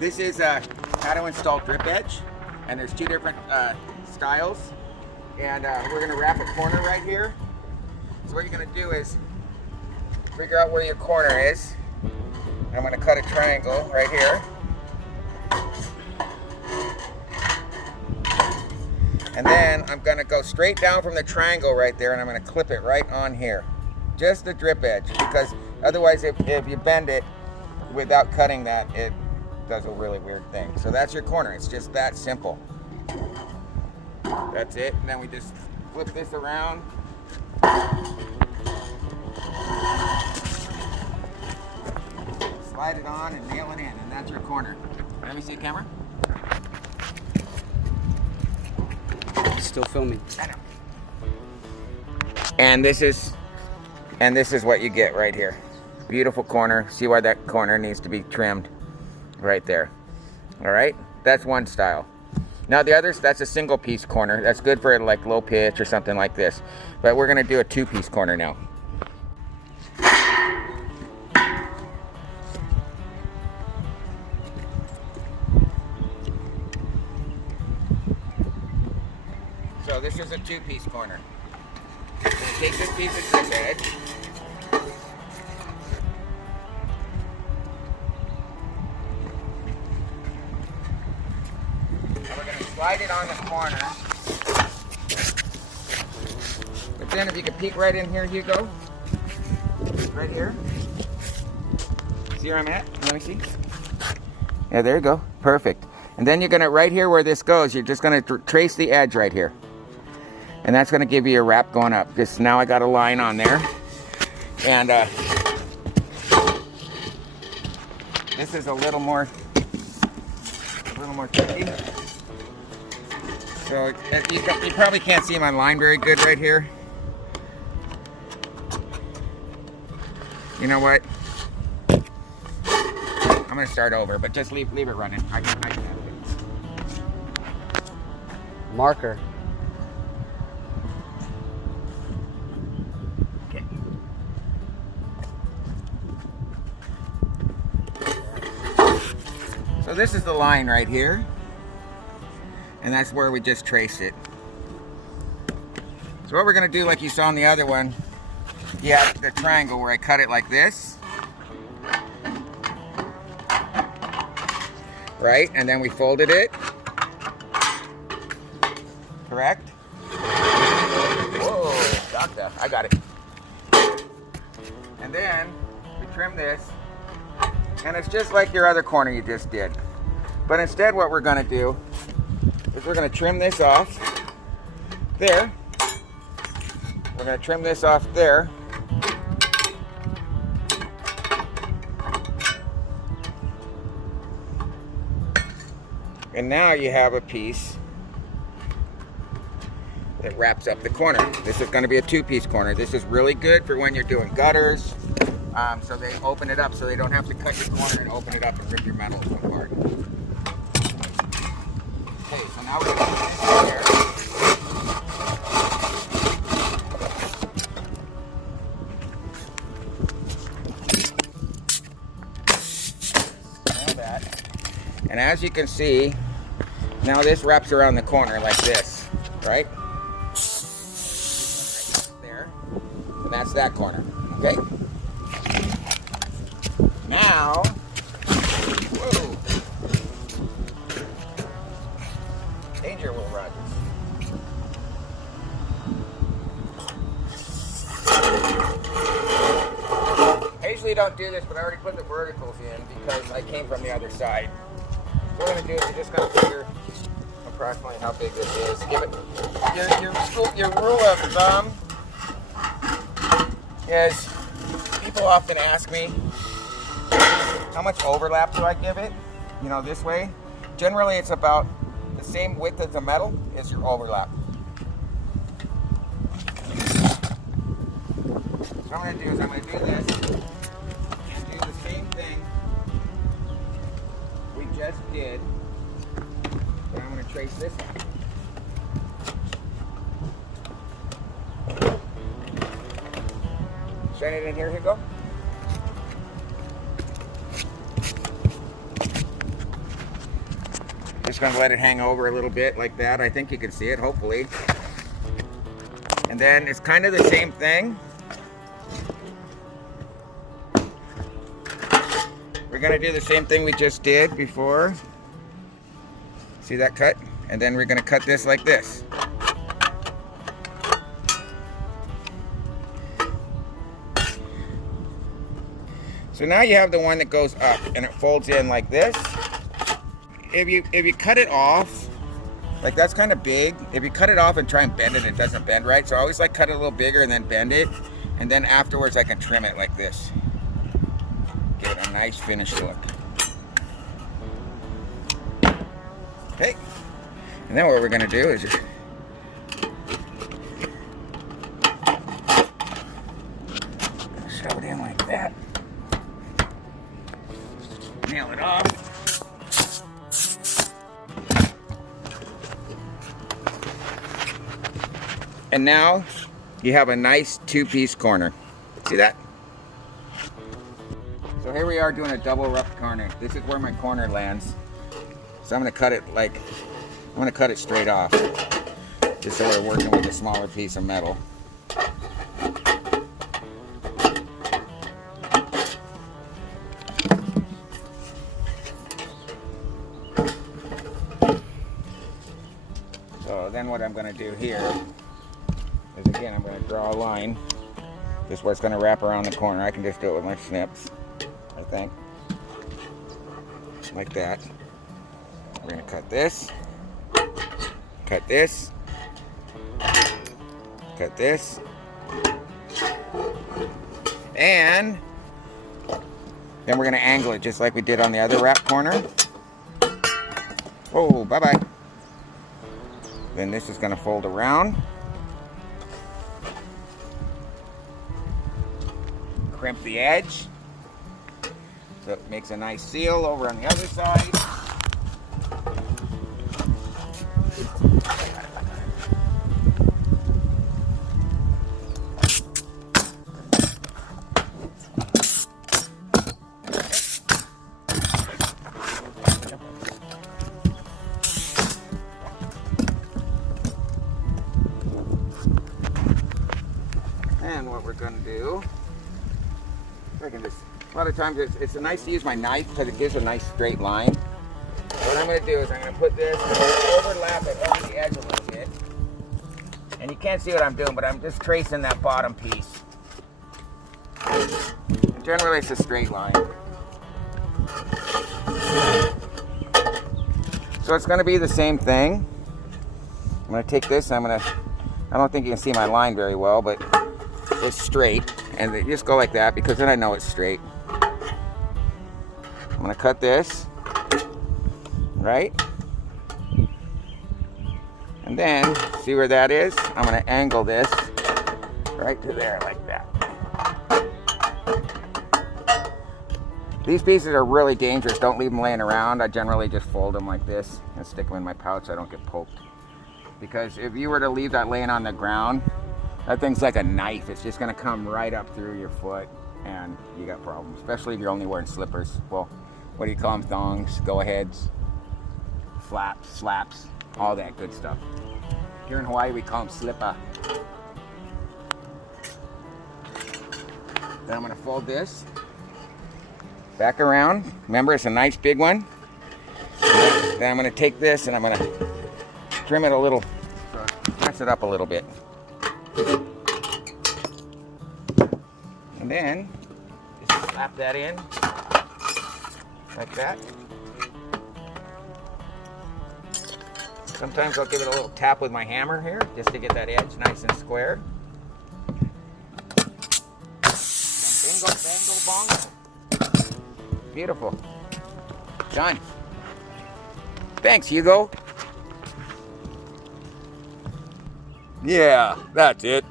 This is how to install drip edge, and there's two different styles, and we're gonna wrap a corner right here. So what you're gonna do is figure out where your corner is. I'm gonna cut a triangle right here. And then I'm gonna go straight down from the triangle right there, and I'm gonna clip it right on here. Just the drip edge, because otherwise if you bend it without cutting that, it does a really weird thing. So that's your corner. It's just that simple. That's it. And then we just flip this around. Slide it on and nail it in, and that's your corner. Let me see the camera. Still filming. I know. And this is what you get right here. Beautiful corner. See why that corner needs to be trimmed right there. All right, that's one style. Now the others, that's a single piece corner. That's good for like low pitch or something like this. But we're gonna do a two-piece corner now. So this is a two-piece corner. I'm gonna take this piece of drip edge. And we're gonna slide it on the corner. But then if you can peek right in here, Hugo. Right here. See where I'm at? Let me see. Yeah, there you go. Perfect. And then you're gonna, right here where this goes, you're just gonna trace the edge right here. And that's gonna give you a wrap going up. Just now I got a line on there. And this is a little more tricky. So you probably can't see my line very good right here. You know what? I'm gonna start over, but just leave it running. I can have it. Marker. Okay. So this is the line right here. And that's where we just traced it. So what we're gonna do, like you saw on the other one, you have the triangle where I cut it like this. Right, and then we folded it. Correct? Whoa, doctor, I got it. And then we trim this, and it's just like your other corner you just did. But instead what we're gonna do is we're gonna trim this off there. We're gonna trim this off there. And now you have a piece that wraps up the corner. This is going to be a two-piece corner. This is really good for when you're doing gutters. So they open it up so they don't have to cut your corner and open it up and rip your metals apart. Okay, so now we're going to put this in here. Now that. And as you can see, now this wraps around the corner like this, right? There. And that's that corner, okay? Now, whoa. Danger, Will Rogers. I usually don't do this, but I already put the verticals in because I came from the other side. So what we're going to do is you're just going to figure approximately how big this is. Give it your rule of thumb is, people often ask me, how much overlap do I give it? You know, this way. Generally, it's about the same width as the metal is your overlap. So what I'm going to do is I'm going to do this and do the same thing we just did. But I'm going to trace this out. Shine it in here, Hugo. just gonna let it hang over a little bit like that. I think you can see it, hopefully. And then it's kind of the same thing. We're gonna do the same thing we just did before. See that cut? And then we're gonna cut this like this. So now you have the one that goes up and it folds in like this. If you cut it off, like that's kind of big. If you cut it off and try and bend it, it doesn't bend right. So I always like cut it a little bigger and then bend it. And then afterwards I can trim it like this. Give it a nice finished look. Okay. And then what we're gonna do is just shove it in like that. Nail it off. And now you have a nice two-piece corner. See that? So here we are doing a double rough corner. This is where my corner lands. So I'm gonna cut it straight off. Just so we're working with a smaller piece of metal. So then what I'm gonna do here is, again, I'm gonna draw a line. Just where it's gonna wrap around the corner. I can just do it with my snips, I think. Like that. We're gonna cut this. Cut this. Cut this. And then we're gonna angle it just like we did on the other wrap corner. Oh, bye-bye. Then this is gonna fold around. Crimp the edge. So it makes a nice seal over on the other side. And what we're going to do, a lot of times it's nice to use my knife because it gives a nice straight line. What I'm going to do is I'm going to put this and overlap it over the edge a little bit. And you can't see what I'm doing, but I'm just tracing that bottom piece. Generally it's a straight line. So it's going to be the same thing. I'm going to take this, I don't think you can see my line very well, but it's straight, and they just go like that because then I know it's straight. I'm gonna cut this, right? And then, see where that is? I'm gonna angle this right to there like that. These pieces are really dangerous. Don't leave them laying around. I generally just fold them like this and stick them in my pouch so I don't get poked. Because if you were to leave that laying on the ground, that thing's like a knife. It's just gonna come right up through your foot and you got problems, especially if you're only wearing slippers. Well, what do you call them? Thongs, go-aheads, flaps, slaps, all that good stuff. Here in Hawaii, we call them slipper. Then I'm gonna fold this back around. Remember, it's a nice big one. Then I'm gonna take this and I'm gonna trim it a little, press it up a little bit. And then just slap that in like that. Sometimes I'll give it a little tap with my hammer here just to get that edge nice and square. And bingo, bango, bongo. Beautiful. Done. Thanks, Hugo. Yeah, that's it.